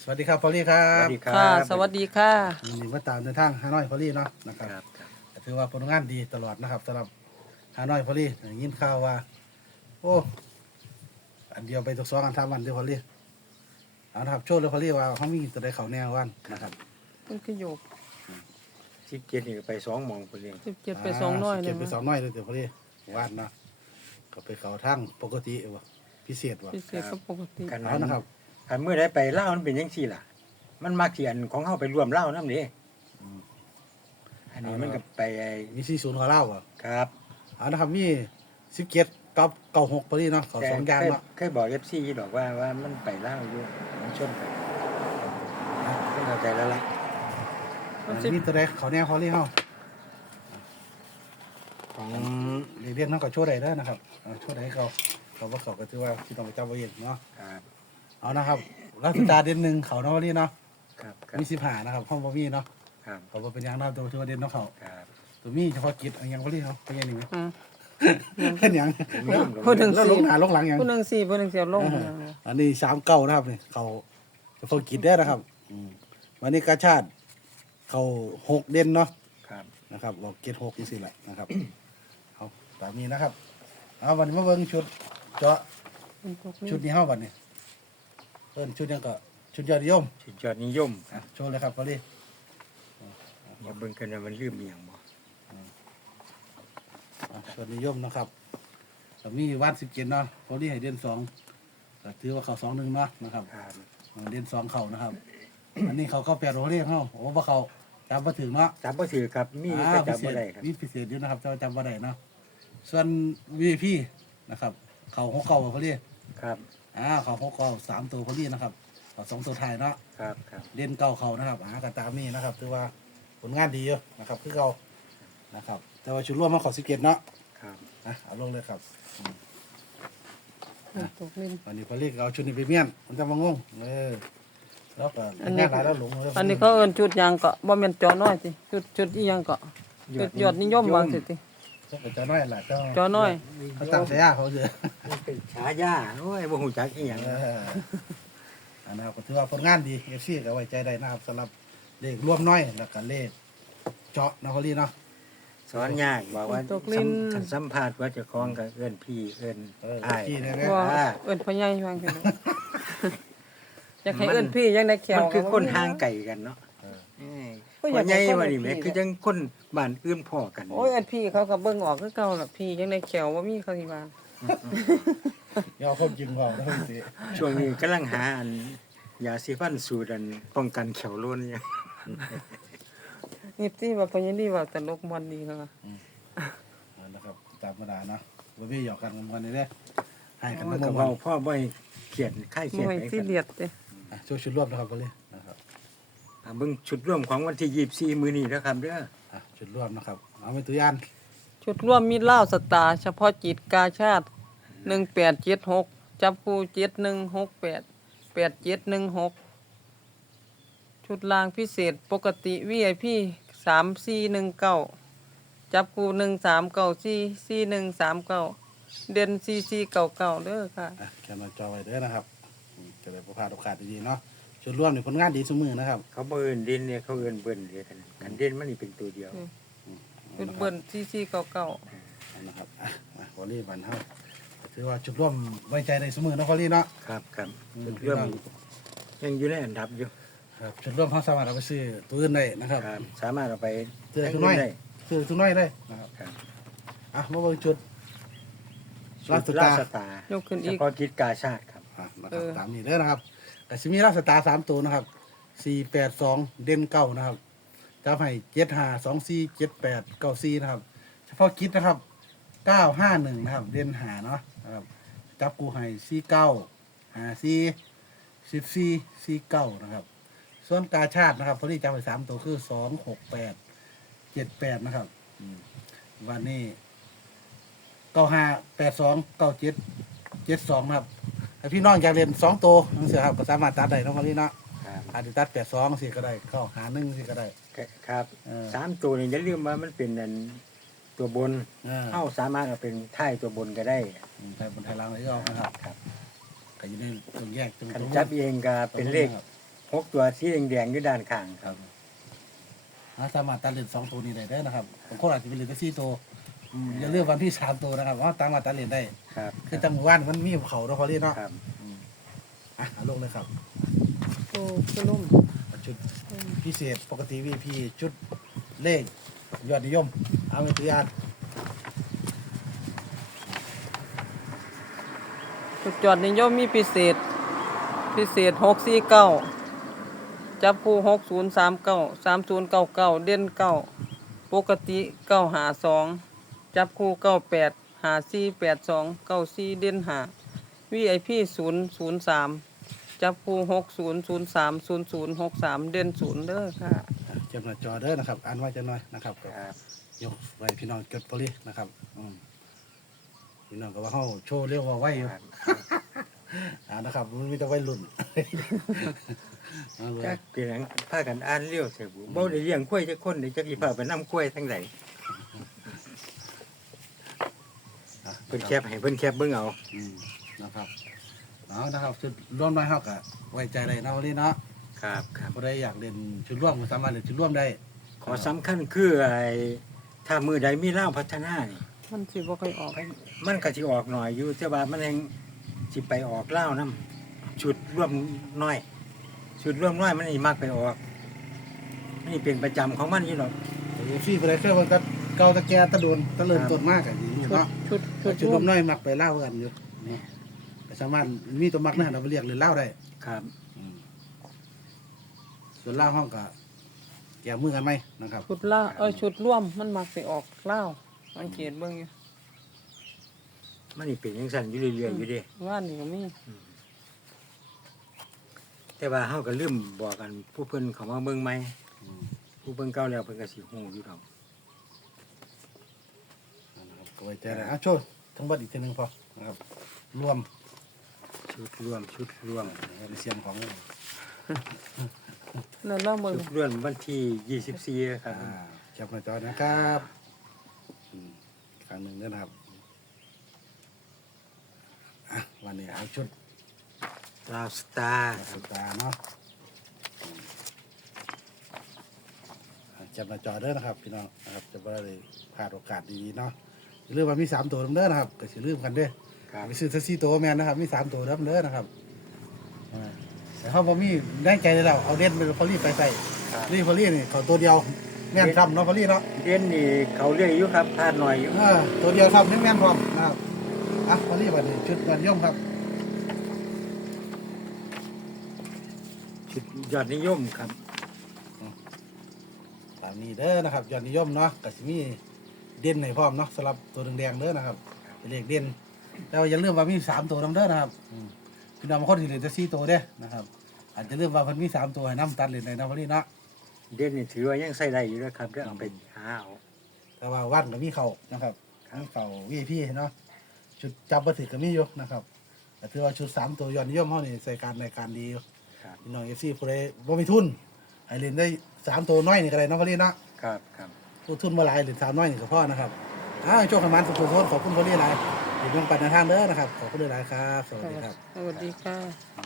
วัสดีครับพอลลี่ครัสวับสดีครัค่ะบสวัสดีค่ะวันนี้มาตามในทางฮานอยพอลลี่เนาะนะคครับ รับครับถือว่าผลงานดีตลอดนะครับสำหรับฮานอยพอลลี่ยินข่าวว่าโอ้อันเดียวไปตก2 อัน 3 วันเดียวพอลลี่เอาละครับโชว์เลยพอลลี่ว่าเขามีตัวใดเขาแนววันนะครับมันคือโยก 17นี่ก็ไป2หม่องพุ่นเอง 17ไป2น้อยเก็เนี่บยไปมั้ย 2 น้อยเลยเดี๋ยวพอลลี่วันเนาะก็ไปเขาทางปกติวะพิเศษวะพิเศษก็ปกติกันเอานะครับคันมื้อใดไปลาวมันเป็นจังซี่ล่ะ มันมักสิอันของเฮาไปร่วมลาวนำนี่อันนี้มันก็ไปไอ้มี40ของเล่าวะครับเอานะครับมี17กับ96พอลลี่เนาะเขา2อย่างเนาะเคยบอก FC ดอกว่ามันไปลาวอยู่มันชนกันไม่เข้าใจแล้วล่ะมีตัวใดเขาแนวพอลลี่เฮาของเรียกน้องก็โชว์ใดได้อนะครับโชว์ใดเขาว่าเขาก็ถือว่าที่ต้องไปจับไว้เองเนาะครับเอานะครับรัชดาเด่นหนึ่งเขาเนาะวันนี้เนาะครับครับมี15นะครับห้องบ่มีเนาะครับเขาบ่เป็นหยังเนาะตัวเด่นเนาะเขาครับตัวมีเฉพาะกิจอันหยังบ่รีเขาเป็นหยังนี่ไหมอืมเป็นหยังเริ่มพูดถึงแล้วลงหน้าลงหลังหยังผู้หนึง4ผู้หนึงเสียวลงอันนี้39นะครับนี่เขาเฉพาะกิจได้อนะครับวันนี้กาชาติเขา6เด่นเนาะครับนะครับบอกเกต6จังซี่แหละนะครับเอาตามนี้นะครับเอาวันนี้มาเบิ่งชุดเจาะชุดนี้เฮาบัดนี้เพิ่นชุดหยังก็ชุดยอดนิยมสุดยอดนิยมครับโชว์เลยครับพอดีอย่าเบิ่งกันว่ามันลืมอีหยังบ่ส่วนนิยมนะครับแต่มีวัน17เนาะพอดีให้เดือน2ก็ถือว่าเขา2-1เนาะนะครับครับเดือน2เขานะครับ อันนี้เขาก็8โรงเรียนเฮาโอ้บ่เขาจำบ่ถึงเนาะจำบ่ถือครับมีก็จำบ่ได้ครับมีพิเศษอยู่นะครับแต่ว่าจำบ่ได้เนาะส่วน VIP นะครับเขา6เก่าพอดีครับเขา6เก่า3ตัวพอดีนะครับเขา2ตัวท้ายเนาะครับครับเด่นเก่าเขานะครับก็ตามนี้นะครับถือว่าผลงานดีอยู่นะครับคือเก่านะครับแต่ว่าชุดร่วมมันขอ17เนาะครับเอาลงเลยครับตกนินอันนี้พอเรียกเอาชุดนี้ไปเมียนมันจะมางงแล้วก็งานหลายแล้วหลงเลยอันนี้เขาเอิ้นชุดหยังก็บ่แม่นจอน้อยสิชุดอีหยังก็ชุดยอดนิยมบางสิติก็จะน้อยแหละจอน้อยเขาตั้งใจยาเขาเยอะมันเป็นฉายาโอ้ยบ่ฮู้จักอีหยังอันนะครับก็ถือว่าผลงานดีเอฟซีก็ไว้ใจได้นะครับสำหรับเลขร่วมน้อยแล้วก็เลขเจาะนะพอลีเนาะสอนยากบอกว่าคันสัมภาษณ์ว่าเจ้าของก็เอิ้นพี่เอิ้นอ้ายพี่เนี่ยนะว่าเอิ้นพ่อใหญ่ว่าจังซี่อยากให้เอิ้นพี่ยังได้แขวมันคือคนห่างไกลกันเนาะว่าใหญ่ว่านี่แหมคือจังคนบ้านอื่นพ่อกันโอ้ยเอิ้นพี่เขาก็เบิ่งออกคือเก่าล่ะพี่ยังได้แขวบ่มีเขาสิว่ายอคนจริงเปล่าแล้วสิช่วงนี้กำลังหาอันยาสีฟันสูตรอันป้องกันเขียวโลนเนี่ยนี่ที่ว่าพ่อใหญ่นี่ว่าตลกม่วนดีแล้วอะนะครับตามธรรมดาเนาะบ่มีหยอกกันกันนี่เด้ให้กันมัมานก็บ่เว้าพ่อบ่ให้เขียนค่ายเขียนไม่ไปซีเรียสเด้ช่วยชุดร่วมนะครับพอลีนะครับเบิ่งชุดร่วมของวันที่24มื้อนี้นะครับเด้อชุดร่วมนะครับเอาเป็นตัวอย่างชุดร่วมมีเหล้าสตาร์เฉพาะจิตกาชาติ1876จับคู่7168 8716ชุดรางพิเศษปกติ VIP 3419จับคู่13944139เด่น4499เด้อค่ะแคปหน้าจอไว้เด้อนะครับจะได้บ่พลาดโอกาสดีๆเนาะชุดร่วมนี่ผลงานดีเสมอนะครับเขาบ่เอิ้นดินเนี่ยเขาเอิ้นเบิ่นเด้อกันเด่นมันนี่เป็นตัวเดียวชุดเบิ้ล4499 นะครับวอลลี่บันเฮาถือว่าจุดร่วมไว้ใจในเสมอเนาะวอลลี่เนาะครับครับชุดร่วมยังอยู่ในอันดับอยู่ครับจุดร่วมเขาสามารถเอาไปซื้อตัวอื่นได้นะครับครับสามารถเอาไปซื้อทุกน้อยได้ซื้อทุกน้อยได้นะครับครับมาเบิ่งจุด ราชสตาร์ราชสตาร์ยกขึ้นเฉอีกพาะกิจกาชาติครับนะครับตามนี้เด้อนะครับแต่สิมีราชสตาร์3ตัวนะครับ482เด่น9นะครับจับให้75247894นะครับเฉพาะกิจนะครับ951นะครับเด่น5เนาะนะครับจับกูให้4954 1449นะครับส่วนกาชาตินะครับพอดีจำไป3ตัวคือ26878นะครับวันนี้95829772นะครับถ้าพี่น้องอยากเรียน2ตัวนังเสือครับก็สามารถตัดได้เนาะพอดีเนาะครับอาจจะตัด82สิก็ได้เข้าหา1สิก็ได้ครับเออ 3ตัวนี่อย่าลืมว่ามันเป็นอันตัวบนเอ้าเฮาสามารถเอาเป็นท้ายตัวบนก็ได้ไทยบนไทยล่างเลยก็นะครับครับก็อยู่ในตรงแยกตรงคันจับเองก็เป็นเลข 6ตัวสีแดงๆอยู่ด้านข้างครับสามารถตัดเลน2ตัวนี้ได้เด้อนะครับบางคนอาจจะเป็นเลนที่4ตัวอย่าเลือกวันที่3ตัวนะครับว่าตามมาตัดเลนได้ครับคือจังหวะมันมีเขาเนาะพอลี่เนาะครับเอาลงเลยครับโอ้คือลุ่มชุดพิเศษปกติ VP ชุดเลขยอดนิยมเอาเป็นตัวอย่างสุดยอดนิยมมีพิเศษ649จับคู่6039 3099เด่น9ปกติ952จับคู่98 5482 94เด่น5 VIP 003จับคู่6003 0063เด่น0เด้อค่ะเก็บหน้าจอเด้อนะครับอ่านไว้จะหน่อยนะครับครับยกไว้พี่น้องจดพอลี่นะครับพี่น้องก็ว่าเขาโชว์เรียกว่าไว้อยู่ครับนะครับมันมีแต่ไว้รุ่น เอาเลยจักเป็นหยังพากันอ่านเลี้ยวเสียบุบ่ได้เลี้ยงกล้วยจักคนได้จักสิพาไปนำกล้วยทั้งใดเพิ่นแคปให้เพิ่นแคปเบิ่งเอานะครับเอานะครับชุดร่วมน้อยเฮาก็ไว้ใจได้นะพอลี่เนาะครับครับบ่ได้อยากเล่นชุดร่วมก็สามารถเล่นชุดร่วมได้ขอสำคัญคือไอ้ถ้ามือใดมีเล่าวพัฒนานี่มันสิบ่ค่อยออกมันก็สิออกหน่อยอยู่แต่ว่ามันยังสิไปออกเล่าวนํชุดร่วมน้อย ชุดร่วมน้อยมันนี่มักไปออกนี่เป็นประจำของมันอยู่ดอกฟรีบ่ได้เคยเบิ่งแต่เก่าตะแกตะโดนตะเริ่มต้นมากอ่ะนี่ชุดเนาะชุดชุดชุดร่ร่ววมมน้อยมักไปเล่ากันอยู่นี่ก็สามารถมีตัวมักนะเราไปเรียกเล่นเล่าได้ครับส่วนเล่าห้องก็แก้มือกันไหมนะครับชุดล่าชุดร่วมมันมักสิออกลาวสังเกตเบิ่งอยู่มันนี่เป็นจังซั่นอยู่เรื่อยๆอยู่เด้ว่านนี่ก็มีแต่ว่าเฮาก็ลืมบอกกันผู้เพิ่นเขามาเบิ่งใหม่ผู้เบิ่งเก่าแล้วเพิ่นก็สิฮู้อยู่ดอกนะครับก็ไว้ใจได้โชว์ทั้งบัดอีกทีหนึงพอนะครับรวมชุดรวมในเสียงของนั่นล่ะเบิ่งชุดรวมวันที่24ครับแคปหน้าจอนะครับอีกครั้งหนึ่งด้วยนะครับวันนี้เอาชุดลาวสตาร์สุดตาเนาะจับหน้าจอเด้อนะครับพี่น้องนะครับจะไม่ได้พลาดโอกาสดีๆเนาะอย่าลืมว่ามี3ตัวเด้อนะครับก็สิลืมกันเด้อครับไปซื้อ4ตัวแม่นนะครับมี3ตัวเด้อนะครับแต่เขาบ่มีแน่ใจเลยแล้วเอาเด่นเป็นพอลี่ไปใส่นี่พอลี่นี่เขาตัวเดียวแม่นทำเนาะพอลี่เนาะเรียนนี่เขาเรียกอยู่ครับพลาดหน่อยอยู่ตัวเดียวทำแม่นพร้อมนะครับพอลี่บัดนี้ชุดมันย่อมครับชุดยอดนิยมครับตามนี้เด้อนะครับยอดนิยมเนาะก็สิมีเด่นให้พร้อมเนาะสำหรับตัวแดงๆเด้อนะครับเป็นเลขเด่นแต่ว่าอย่าลืมว่ามี3ตัวนํเด้อนะครับพี่น้องบางคนสิเล่นแต่4ตัวเด้อนะครับอาจจะลืมว่าเพิ่นมี3ตัวให้นํตัดเล่นได้นะพอลี่เนาะเรียนนี่ถือว่ายังใส่ได้อยู่นะครับเดี๋ยวเอาไปหาเอาแต่ว่าวันก็มีเขานะครับมีเขา VIP เนาะชุดจับบ่ถือก็มีอยู่นะครับแต่ถือว่าชุด3ตัวยอดนิยมเฮานี่ใส่การในการดีอยู่ครับพี่น้อง FC ผู้ใดบ่มีทุนให้เล่นได้3ตัวน้อยนี่ก็ได้เนาะพอลี่เนาะครับครับผู้ทุนบ่หลายเล่น3น้อยนี่ก็พอนะครับโชคให้มันสุขๆขอบคุณพอลี่หลายที่ลงปันในทางเด้อนะครับขอบคุณหลายๆครับสวัสดีครับสวัสดีค่ะ